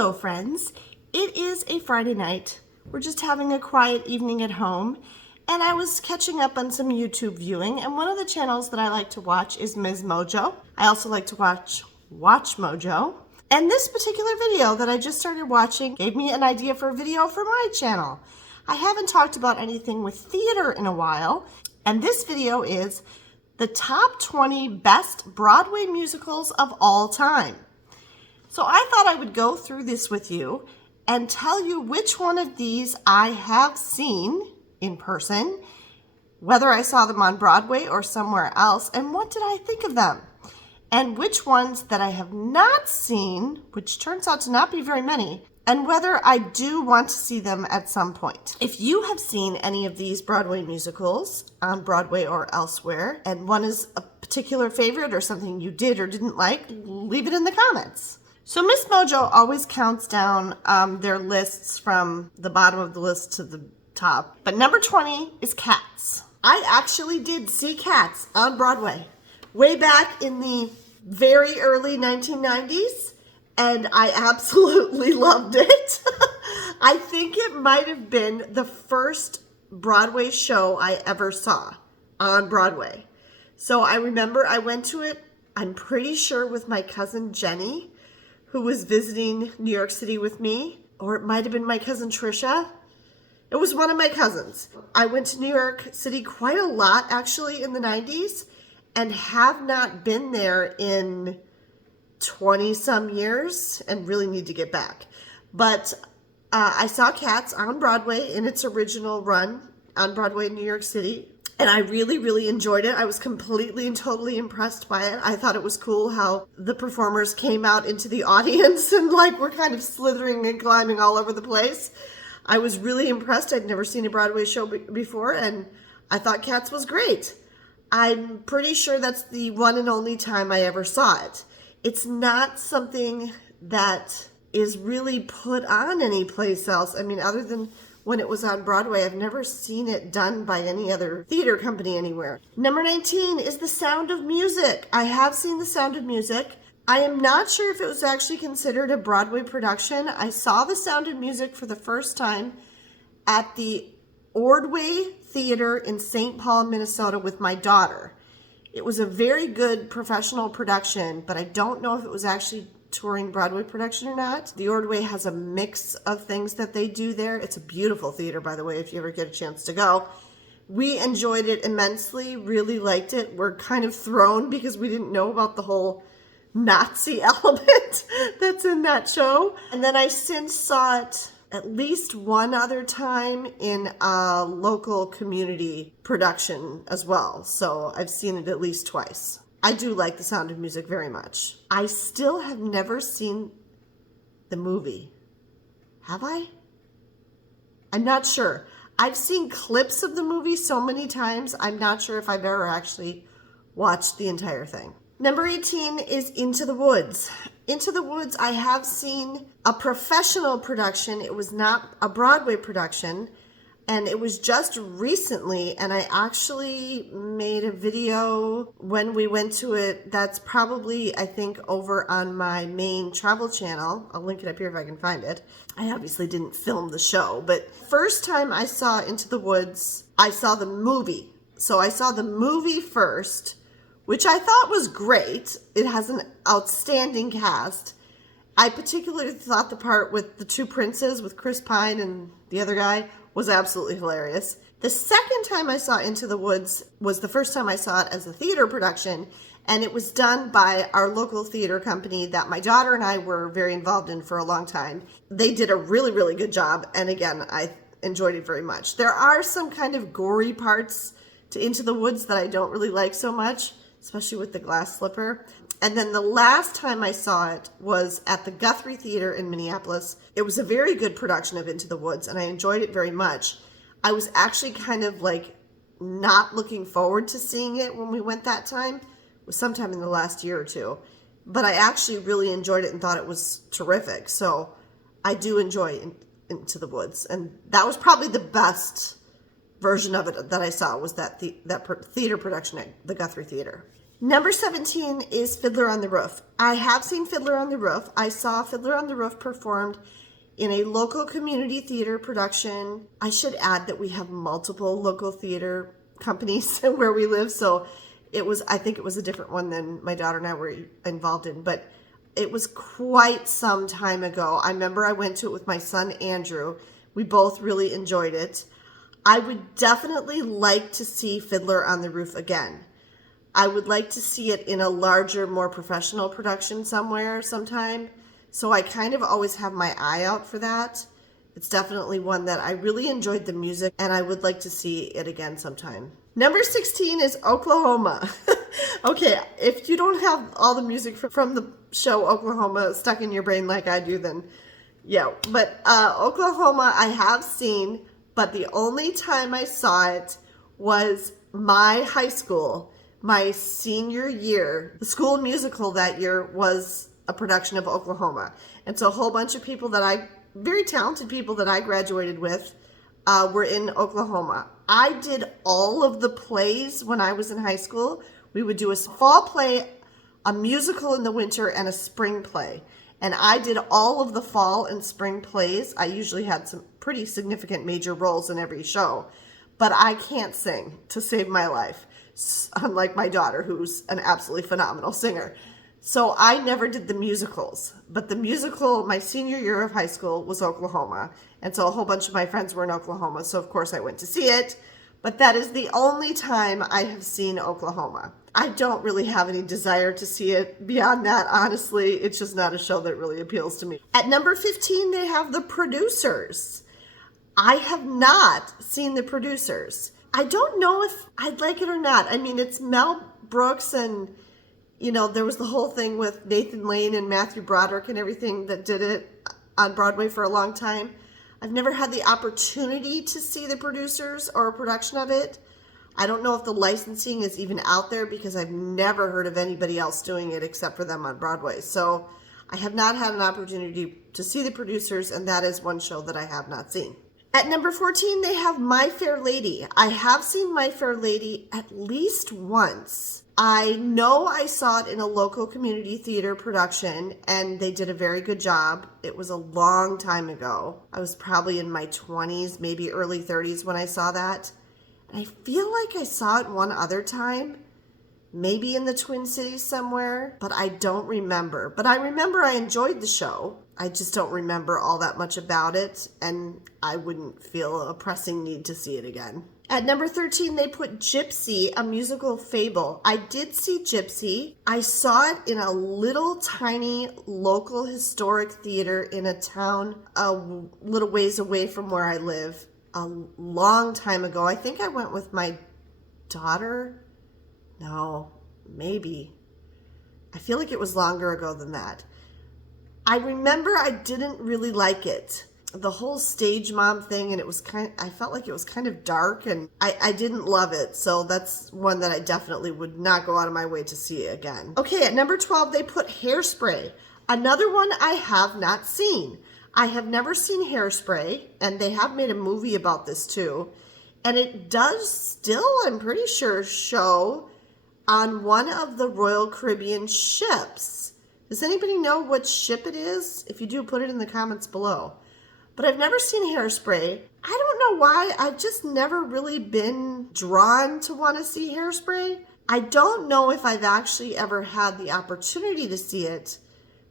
Hello friends, it is a Friday night. We're just having a quiet evening at home and I was catching up on some YouTube viewing, and one of the channels that I like to watch is Ms. Mojo. I also like to watch Mojo. And this particular video that I just started watching gave me an idea for a video for my channel. I haven't talked about anything with theater in a while, and this video is the top 20 best Broadway musicals of all time. So I thought I would go through this with you and tell you which one of these I have seen in person, whether I saw them on Broadway or somewhere else, and what did I think of them, and which ones that I have not seen, which turns out to not be very many, and whether I do want to see them at some point. If you have seen any of these Broadway musicals on Broadway or elsewhere, and one is a particular favorite or something you did or didn't like, leave it in the comments. So Miss Mojo always counts down their lists from the bottom of the list to the top. But number 20 is Cats. I actually did see Cats on Broadway way back in the very early 1990s, and I absolutely loved it. I think it might have been the first Broadway show I ever saw on Broadway. So I remember I went to it, I'm pretty sure with my cousin Jenny, who was visiting New York City with me, or it might have been my cousin Trisha. It was one of my cousins. I went to New York City quite a lot, actually, in the 90s, and have not been there in 20-some years, and really need to get back. But I saw Cats on Broadway in its original run on Broadway in New York City, and I really, really enjoyed it. I was completely and totally impressed by it. I thought it was cool how the performers came out into the audience and were kind of slithering and climbing all over the place. I was really impressed. I'd never seen a Broadway show before, and I thought Cats was great. I'm pretty sure that's the one and only time I ever saw it. It's not something that is really put on anyplace else. I mean, other than when it was on Broadway, I've never seen it done by any other theater company anywhere. Number 19 is The Sound of Music. I have seen The Sound of Music. I am not sure if it was actually considered a Broadway production. I saw The Sound of Music for the first time at the Broadway Theater in St. Paul, Minnesota with my daughter. It was a very good professional production, but I don't know if it was actually touring Broadway production or not. The Broadway has a mix of things that they do there. It's a beautiful theater, by the way, if you ever get a chance to go. We enjoyed it immensely, really liked it. We're kind of thrown because we didn't know about the whole Nazi element that's in that show. And then I since saw it at least one other time in a local community production as well. So I've seen it at least twice. I do like The Sound of Music very much. I still have never seen the movie. Have I? I'm not sure. I've seen clips of the movie so many times, I'm not sure if I've ever actually watched the entire thing. Number 18 is Into the Woods. Into the Woods, I have seen a professional production. It was not a Broadway production, and it was just recently, and I actually made a video when we went to it. That's probably, I think, over on my main travel channel. I'll link it up here if I can find it. I obviously didn't film the show, but first time I saw Into the Woods, I saw the movie. So I saw the movie first, which I thought was great. It has an outstanding cast. I particularly thought the part with the two princes, with Chris Pine and the other guy, was absolutely hilarious. The second time I saw Into the Woods was the first time I saw it as a theater production, and it was done by our local theater company that my daughter and I were very involved in for a long time. They did a really, really good job, and again, I enjoyed it very much. There are some kind of gory parts to Into the Woods that I don't really like so much, especially with the glass slipper. And then the last time I saw it was at the Guthrie Theater in Minneapolis. It was a very good production of Into the Woods, and I enjoyed it very much. I was actually kind of not looking forward to seeing it when we went that time. It was sometime in the last year or two. But I actually really enjoyed it and thought it was terrific. So I do enjoy Into the Woods. And that was probably the best version of it that I saw, was that theater production at the Guthrie Theater. Number 17 is Fiddler on the Roof. I have seen Fiddler on the Roof. I saw Fiddler on the Roof performed in a local community theater production. I should add that we have multiple local theater companies where we live, so I think it was a different one than my daughter and I were involved in, but it was quite some time ago. I remember I went to it with my son Andrew. We both really enjoyed it. I would definitely like to see Fiddler on the Roof again. I would like to see it in a larger, more professional production somewhere sometime. So I kind of always have my eye out for that. It's definitely one that I really enjoyed the music, and I would like to see it again sometime. Number 16 is Oklahoma. Okay, if you don't have all the music from the show Oklahoma stuck in your brain like I do, then yeah. But Oklahoma I have seen, but the only time I saw it was my high school. My senior year, the school musical that year was a production of Oklahoma. And so a whole bunch of people very talented people that I graduated with were in Oklahoma. I did all of the plays when I was in high school. We would do a fall play, a musical in the winter, and a spring play. And I did all of the fall and spring plays. I usually had some pretty significant major roles in every show. But I can't sing to save my life, unlike my daughter, who's an absolutely phenomenal singer. So I never did the musicals, but the musical my senior year of high school was Oklahoma. And so a whole bunch of my friends were in Oklahoma. So of course I went to see it, but that is the only time I have seen Oklahoma. I don't really have any desire to see it beyond that. Honestly, it's just not a show that really appeals to me. At number 15, they have The Producers. I have not seen The Producers. I don't know if I'd like it or not. I mean, it's Mel Brooks, and, you know, there was the whole thing with Nathan Lane and Matthew Broderick and everything that did it on Broadway for a long time. I've never had the opportunity to see The Producers or a production of it. I don't know if the licensing is even out there because I've never heard of anybody else doing it except for them on Broadway. So I have not had an opportunity to see The Producers, and that is one show that I have not seen. At number 14, they have My Fair Lady. I have seen My Fair Lady at least once. I know I saw it in a local community theater production, and they did a very good job. It was a long time ago. I was probably in my 20s, maybe early 30s when I saw that. And I feel like I saw it one other time, maybe in the Twin Cities somewhere, but I don't remember. But I remember I enjoyed the show. I just don't remember all that much about it, and I wouldn't feel a pressing need to see it again. At number 13, they put Gypsy, a musical fable. I did see Gypsy. I saw it in a little tiny local historic theater in a town a little ways away from where I live a long time ago. I think I went with my daughter. No, maybe. I feel like it was longer ago than that. I remember I didn't really like it. The whole stage mom thing, and I felt like it was kind of dark, and I didn't love it. So that's one that I definitely would not go out of my way to see again. Okay, at number 12, they put Hairspray. Another one I have not seen. I have never seen Hairspray, and they have made a movie about this too. And it does still, I'm pretty sure, show on one of the Royal Caribbean ships. Does anybody know what ship it is? If you do, put it in the comments below. But I've never seen Hairspray. I don't know why. I've just never really been drawn to want to see Hairspray. I don't know if I've actually ever had the opportunity to see it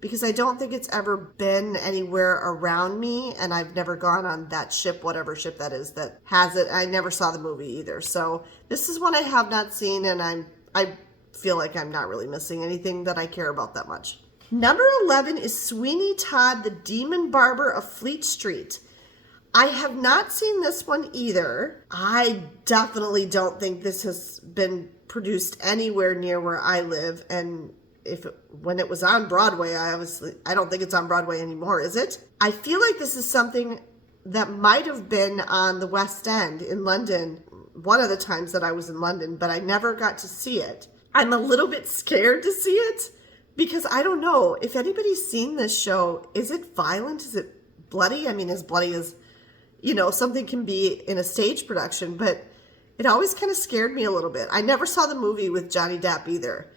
because I don't think it's ever been anywhere around me, and I've never gone on that ship, whatever ship that is that has it. I never saw the movie either. So this is one I have not seen, and I feel like I'm not really missing anything that I care about that much. Number 11 is Sweeney Todd, the Demon Barber of Fleet Street. I have not seen this one either. I definitely don't think this has been produced anywhere near where I live. And when it was on Broadway, I don't think it's on Broadway anymore, is it? I feel like this is something that might have been on the West End in London one of the times that I was in London, but I never got to see it. I'm a little bit scared to see it because I don't know if anybody's seen this show. Is it violent? Is it bloody? I mean, as bloody as, something can be in a stage production, but it always kind of scared me a little bit. I never saw the movie with Johnny Depp either.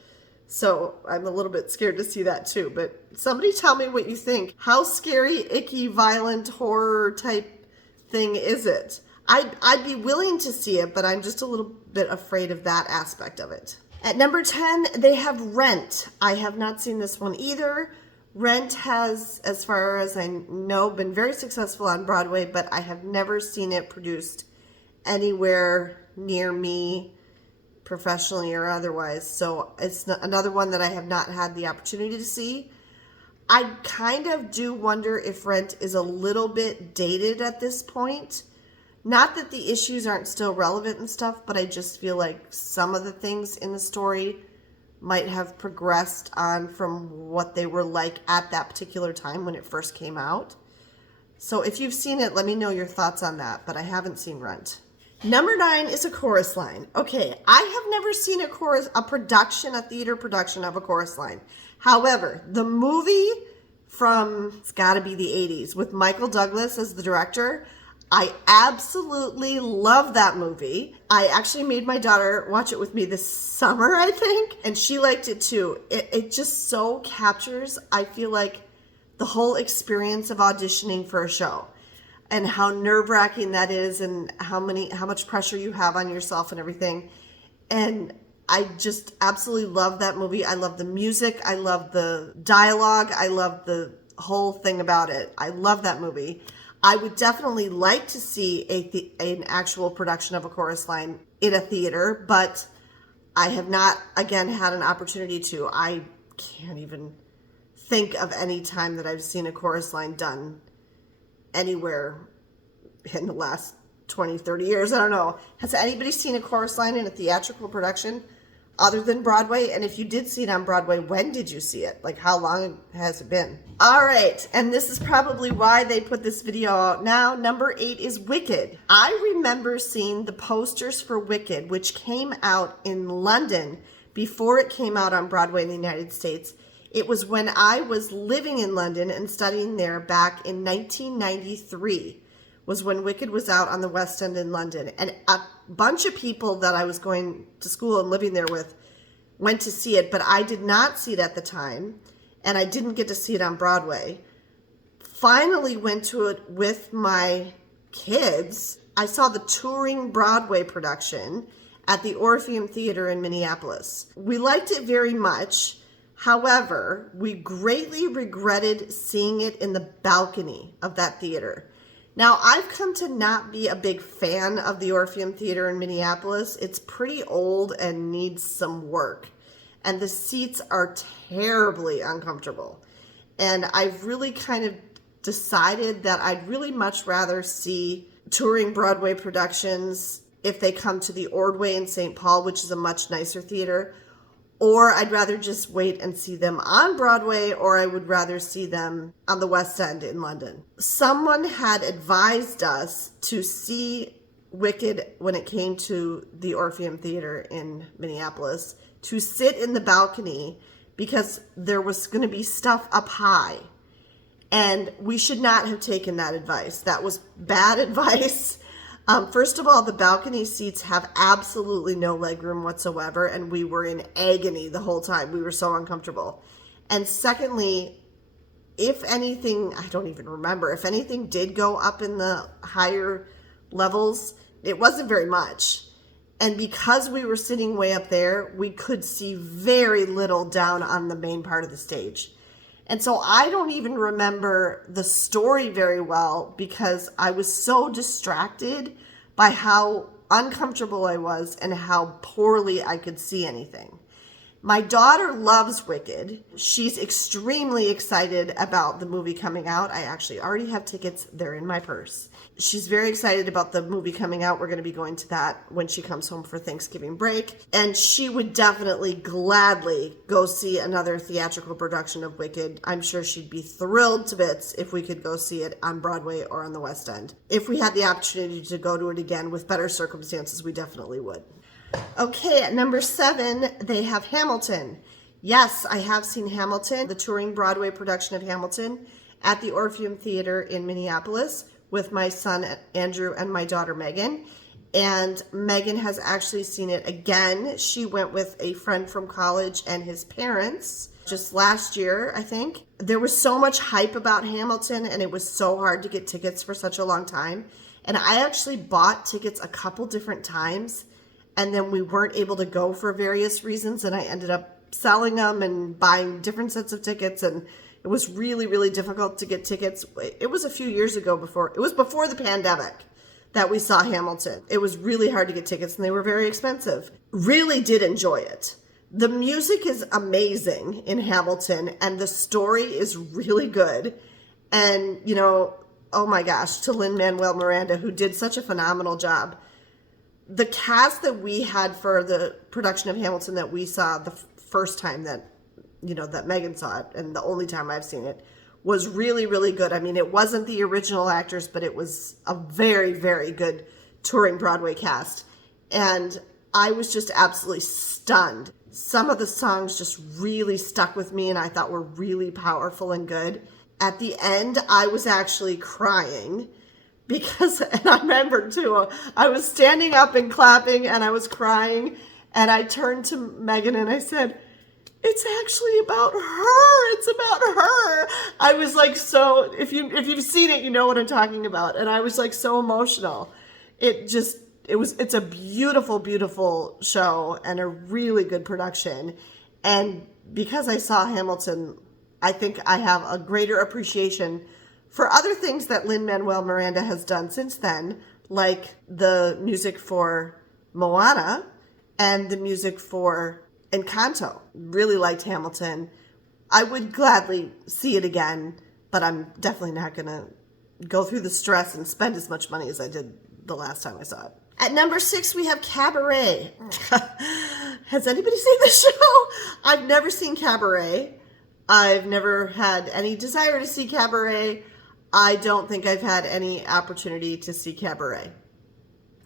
So I'm a little bit scared to see that too. But somebody tell me what you think. How scary, icky, violent, horror type thing is it? I'd be willing to see it, but I'm just a little bit afraid of that aspect of it. At number 10, they have Rent. I have not seen this one either. Rent has, as far as I know, been very successful on Broadway, but I have never seen it produced anywhere near me, professionally or otherwise. So it's another one that I have not had the opportunity to see. I kind of do wonder if Rent is a little bit dated at this point. Not that the issues aren't still relevant and stuff, but I just feel like some of the things in the story might have progressed on from what they were like at that particular time when it first came out. So if you've seen it, let me know your thoughts on that, but I haven't seen Rent. Number 9 is A Chorus Line. Okay, I have never seen a theater production of A Chorus Line. However, the movie from, it's gotta be the 80s, with Michael Douglas as the director, I absolutely love that movie. I actually made my daughter watch it with me this summer, I think, and she liked it too. It just so captures, I feel like, the whole experience of auditioning for a show and how nerve-wracking that is and how much pressure you have on yourself and everything. And I just absolutely love that movie. I love the music. I love the dialogue. I love the whole thing about it. I love that movie. I would definitely like to see an actual production of A Chorus Line in a theater, but I have not, again, had an opportunity to. I can't even think of any time that I've seen A Chorus Line done anywhere in the last 20, 30 years. I don't know. Has anybody seen A Chorus Line in a theatrical production other than Broadway? And if you did see it on Broadway, when did you see it? Like, how long has it been? All right, and this is probably why they put this video out now. Number 8 is Wicked. I remember seeing the posters for Wicked, which came out in London before it came out on Broadway in the United States. It was when I was living in London and studying there back in 1993 was when Wicked was out on the West End in London. And a bunch of people that I was going to school and living there with went to see it, but I did not see it at the time, and I didn't get to see it on Broadway. Finally went to it with my kids. I saw the touring Broadway production at the Orpheum Theater in Minneapolis. We liked it very much. However, we greatly regretted seeing it in the balcony of that theater. Now, I've come to not be a big fan of the Orpheum Theater in Minneapolis. It's pretty old and needs some work. And the seats are terribly uncomfortable. And I've really kind of decided that I'd really much rather see touring Broadway productions if they come to the Ordway in St. Paul, which is a much nicer theater. Or I'd rather just wait and see them on Broadway, or I would rather see them on the West End in London. Someone had advised us to see Wicked when it came to the Orpheum Theater in Minneapolis, to sit in the balcony because there was going to be stuff up high. And we should not have taken that advice. That was bad advice. First of all, the balcony seats have absolutely no legroom whatsoever, and we were in agony the whole time. We were so uncomfortable. And secondly, if anything, I don't even remember, if anything did go up in the higher levels, it wasn't very much. And because we were sitting way up there, we could see very little down on the main part of the stage. And so I don't even remember the story very well because I was so distracted by how uncomfortable I was and how poorly I could see anything. My daughter loves Wicked. She's extremely excited about the movie coming out. I actually already have tickets. They're in my purse. She's very excited about the movie coming out. We're going to be going to that when she comes home for Thanksgiving break. And she would definitely gladly go see another theatrical production of Wicked. I'm sure she'd be thrilled to bits if we could go see it on Broadway or on the West End. If we had the opportunity to go to it again with better circumstances, we definitely would. Okay, at number 7, they have Hamilton. Yes, I have seen Hamilton, the touring Broadway production of Hamilton, at the Orpheum Theater in Minneapolis with my son Andrew and my daughter Megan. And Megan has actually seen it again. She went with a friend from college and his parents just last year, I think. There was so much hype about Hamilton, and it was so hard to get tickets for such a long time. And I actually bought tickets a couple different times, and then we weren't able to go for various reasons, and I ended up selling them and buying different sets of tickets, and it was really, really difficult to get tickets. It was a few years ago before the pandemic that we saw Hamilton. It was really hard to get tickets, and they were very expensive. Really did enjoy it. The music is amazing in Hamilton, and the story is really good. And, you know, oh my gosh, to Lin-Manuel Miranda, who did such a phenomenal job. The cast that we had for the production of Hamilton that we saw the first time that Megan saw it, and the only time I've seen it, was really, really good. I mean, it wasn't the original actors, but it was a very, very good touring Broadway cast. And I was just absolutely stunned. Some of the songs just really stuck with me and I thought were really powerful and good. At the end, I was actually crying because, and I remember too, I was standing up and clapping and I was crying, and I turned to Megan and I said, "It's actually about her. It's about her." I was like, so if you've seen it, you know what I'm talking about. And I was like so emotional. It's a beautiful, beautiful show and a really good production. And because I saw Hamilton, I think I have a greater appreciation for other things that Lin-Manuel Miranda has done since then, like the music for Moana and the music for Encanto. Really liked Hamilton. I would gladly see it again, but I'm definitely not going to go through the stress and spend as much money as I did the last time I saw it. At number 6, we have Cabaret. Has anybody seen this show? I've never seen Cabaret. I've never had any desire to see Cabaret. I don't think I've had any opportunity to see Cabaret.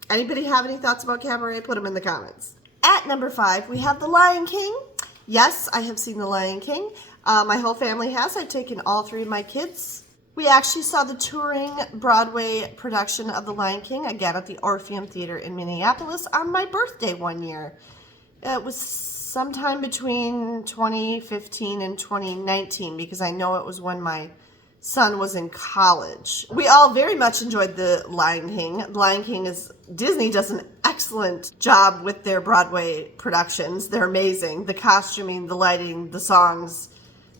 Anybody have any thoughts about Cabaret? Put them in the comments. At number 5, we have The Lion King. Yes, I have seen The Lion King. My whole family has. I've taken all 3 of my kids. We actually saw the touring Broadway production of The Lion King, again at the Orpheum Theater in Minneapolis, on my birthday one year. It was sometime between 2015 and 2019, because I know it was when my son was in college. We all very much enjoyed The Lion King. The Lion King Disney does an excellent job with their Broadway productions. They're amazing. The costuming, the lighting, the songs,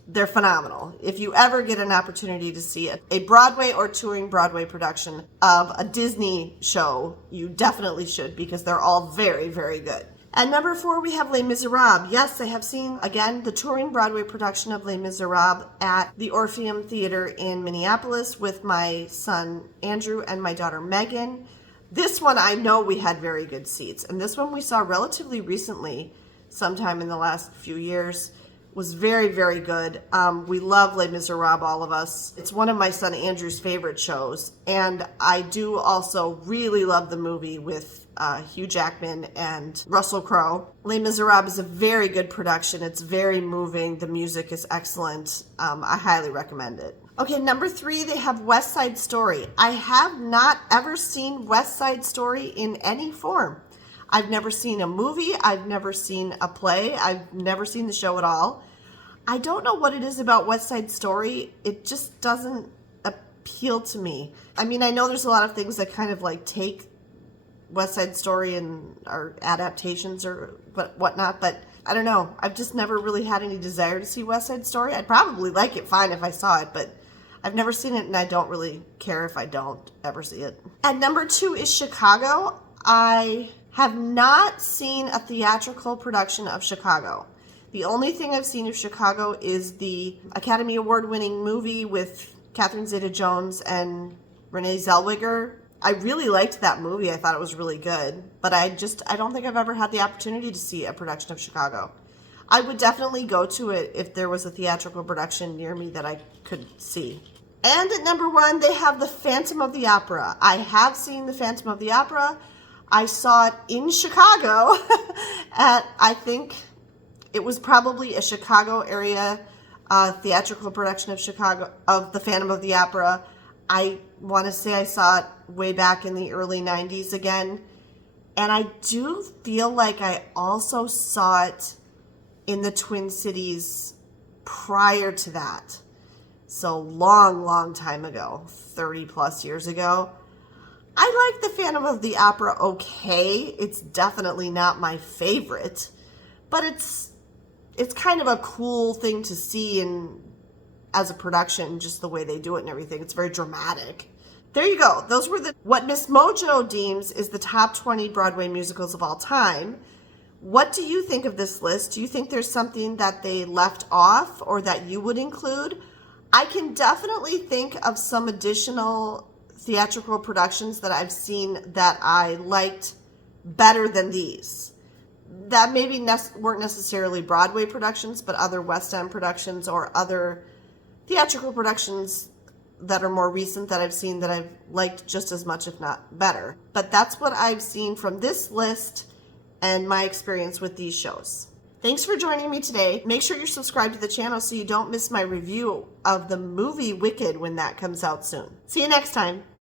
they're phenomenal. If you ever get an opportunity to see a Broadway or touring Broadway production of a Disney show, you definitely should, because they're all very, very good. At number 4, we have Les Miserables. Yes, I have seen, again, the touring Broadway production of Les Miserables at the Orpheum Theater in Minneapolis with my son Andrew and my daughter Megan. This one, I know we had very good seats. And this one we saw relatively recently, sometime in the last few years. Was very, very good. We love Les Miserables, all of us. It's one of my son Andrew's favorite shows. And I do also really love the movie with Hugh Jackman and Russell Crowe. Les Miserables is a very good production. It's very moving. The music is excellent. I highly recommend it. Okay, number 3, they have West Side Story. I have not ever seen West Side Story in any form. I've never seen a movie. I've never seen a play. I've never seen the show at all. I don't know what it is about West Side Story. It just doesn't appeal to me. I mean, I know there's a lot of things that kind of like take West Side Story and are adaptations or whatnot, but I don't know. I've just never really had any desire to see West Side Story. I'd probably like it fine if I saw it, but I've never seen it and I don't really care if I don't ever see it. At number 2 is Chicago. I have not seen a theatrical production of Chicago. The only thing I've seen of Chicago is the Academy Award winning movie with Catherine Zeta-Jones and Renee Zellweger. I really liked that movie. I thought it was really good, but I don't think I've ever had the opportunity to see a production of Chicago. I would definitely go to it if there was a theatrical production near me that I could see. And at number 1, they have The Phantom of the Opera. I have seen The Phantom of the Opera. I saw it in Chicago at, I think it was probably a Chicago area theatrical production of The Phantom of the Opera. I want to say I saw it way back in the early 90s again. And I do feel like I also saw it in the Twin Cities prior to that. So long time ago, 30 plus years ago. I like the Phantom of the Opera okay. It's definitely not my favorite, but it's kind of a cool thing to see as a production, just the way they do it and everything. It's very dramatic. There you go. Those were what Miss Mojo deems is the top 20 Broadway musicals of all time. What do you think of this list? Do you think there's something that they left off or that you would include? I can definitely think of some additional theatrical productions that I've seen that I liked better than these. That maybe weren't necessarily Broadway productions, but other West End productions or other theatrical productions that are more recent that I've seen that I've liked just as much, if not better. But that's what I've seen from this list and my experience with these shows. Thanks for joining me today. Make sure you're subscribed to the channel so you don't miss my review of the movie Wicked when that comes out soon. See you next time.